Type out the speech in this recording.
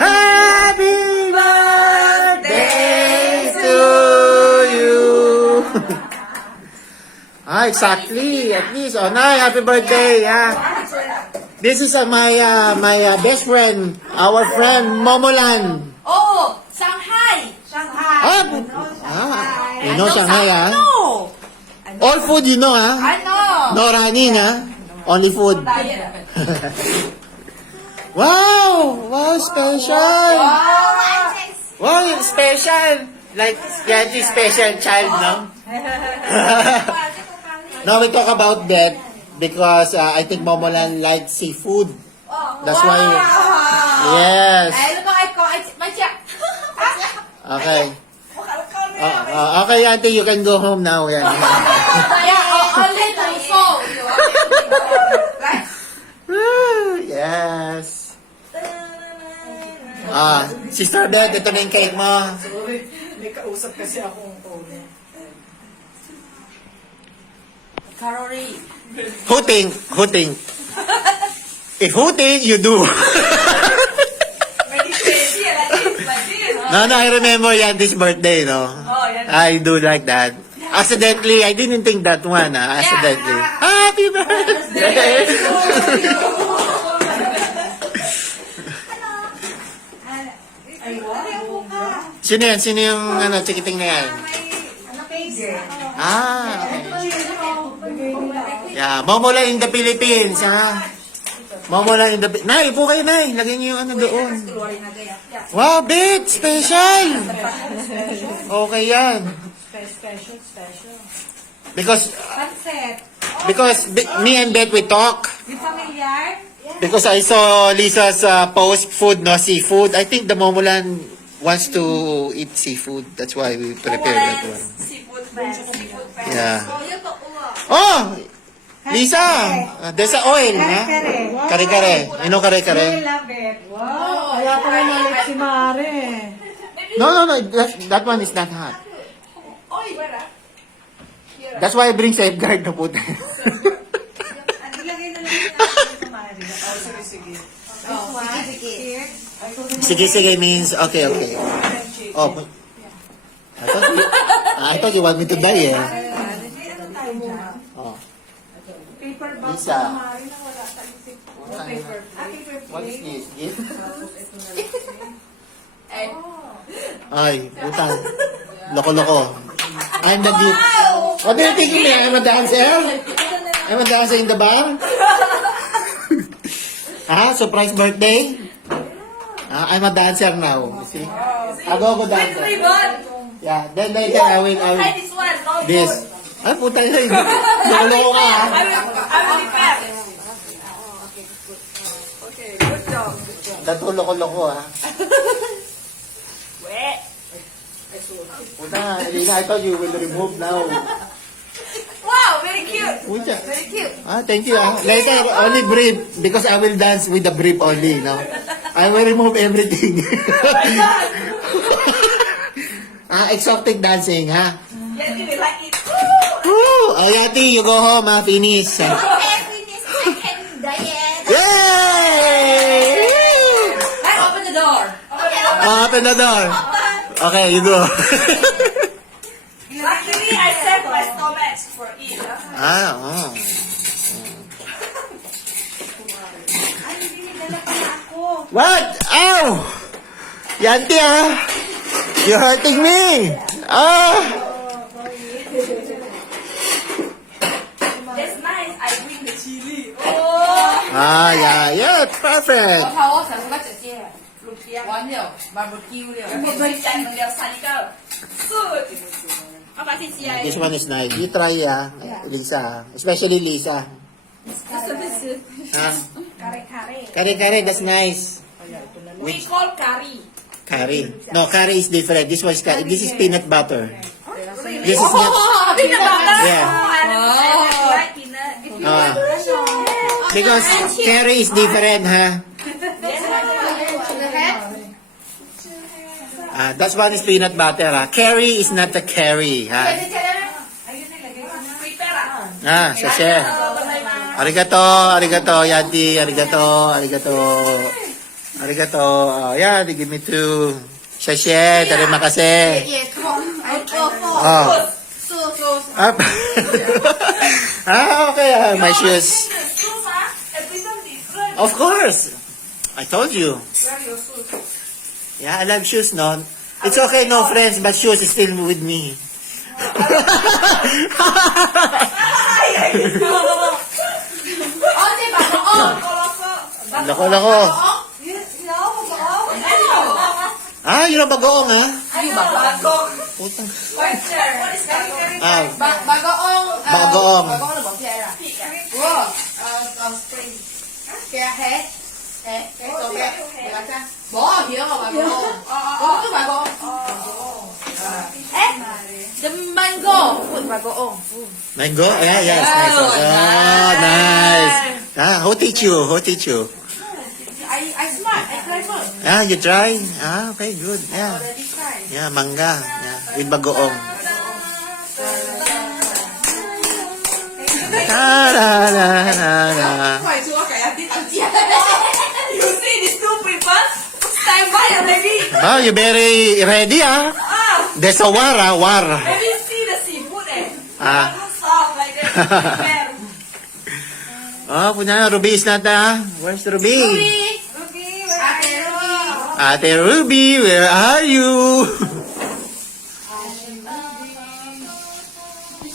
Happy birthday to you. Exactly. At least, Nay, happy birthday. This is my best friend, our friend Momolan. Oh, Shanghai. You know Shanghai, No. All food you know, I know. No running, Only food. Wow, special. Wow, special. Like, Yanti special child, no? Now we talk about that because I think Momolan likes seafood. That's why. Yes. Okay. Okay, Auntie, you can go home now. Yan. Yes. Sister Beth, ito na yung cake mo. Sorry, may kausap kasi akong phone. Calorie. Who think? If who think, you do. No, I remember Yanti's birthday, no? I do like that. Accidentally, I didn't think that one, accidentally. Happy birthday! Sino yan? Sino yung chikiting na yan? Okay. Yeah, Momolan in the Philippines, Momolan in the Philippines. Nay, upo kayo, Nay. Lagyan niyo yung doon. Wow, Bet! Special! Okay yan. Special. Because me and Bet, we talk. Familiar? Because I saw Lisa's post food, no, seafood. I think the Momolan wants to eat seafood. That's why we prepared that one. Seafood fest. Yeah. Oh! Lisa! There's a oil, Kare-kare. You know kare-kare? Love it. Wow. Kaya pala nalit si Mare. No. That one is not hot. That's why I bring safeguard na puta. Sige means okay. Oh. I thought you want me to die, Oh. Lisa. What is this? Gift? Ay, utang. Loko-loko. I'm the gift. What do you think me? I'm a dancer? I'm a dancer in the bar? Surprise birthday? I'm a dancer now. See? I'll go dancer. Yeah, then later I will. This one. No, This. Ay, puta yun. Loko ka, I will prepare. Okay, good job. Dato loko-loko, Wait. Puta, Elena, I thought you will remove now. Wow, very cute. Puta. Very cute. Thank you. Later, only brief because I will dance with the brief only, no? I will remove everything. Exotic dancing, Yes, you will like it. Woo! Ayati, you go home, finish. Finish. I can diet. Yay! Hey, open the door. Open the door. Okay, you go. Luckily, I saved my stomach for it. Oh. What? Ow! Yanti, You're hurting me. That's nice. I bring the chili. Oh. Yeah, perfect. 我怕我上次把这些录片完了，慢慢丢了。我们讲了3个，是。我把这些。 This one is nice. You try, Lisa. Especially Lisa. Kare-kare, that's nice. We call curry. Curry. No, curry is different. This was curry. This is peanut butter. This is not. Peanut butter. Yeah. I like peanut. Because curry is different, That's one is peanut butter, Curry is not a curry, Prepare. Sasha. Arigato, Yanti, arigato. Arigato. Yeah, they give me 2 sachet. Terimakase. Yes, come on. I go for. Oh. So. Up. Okay. My shoes. Every time different. Of course. I told you. Where are your shoes? Yeah, I love shoes, no? It's okay, no friends, but shoes is still with me. Oh, di ba? Oh. Lako. Yun ang bagoong, ha? Ay, bago. Putang. White chair. What is that? Bagoong. Bagoong. Bagoong là bóng chè à? Wow. Spring. Kè hết. Hết. Hết rồi kè. Để bà xem. Bố hiểu không bà bố? Bố cái bà bố. The mango. Ui, bà bố. Mango? Yeah, yes. Nice. Oh, nice. Who teach you? I smart. I clever. You try? Okay, good. Yeah. Already tried. Yeah, mangga. Yeah, with bagoong. Phải chưa cái ăn tít ăn chè. You see these two people? Stand by and maybe. Oh, you very ready, ah? There's a war. Maybe see the seafood Ah. Soft like that. Punya Ruby is not, Where's Ruby? Ruby. Ate Ruby, where are you?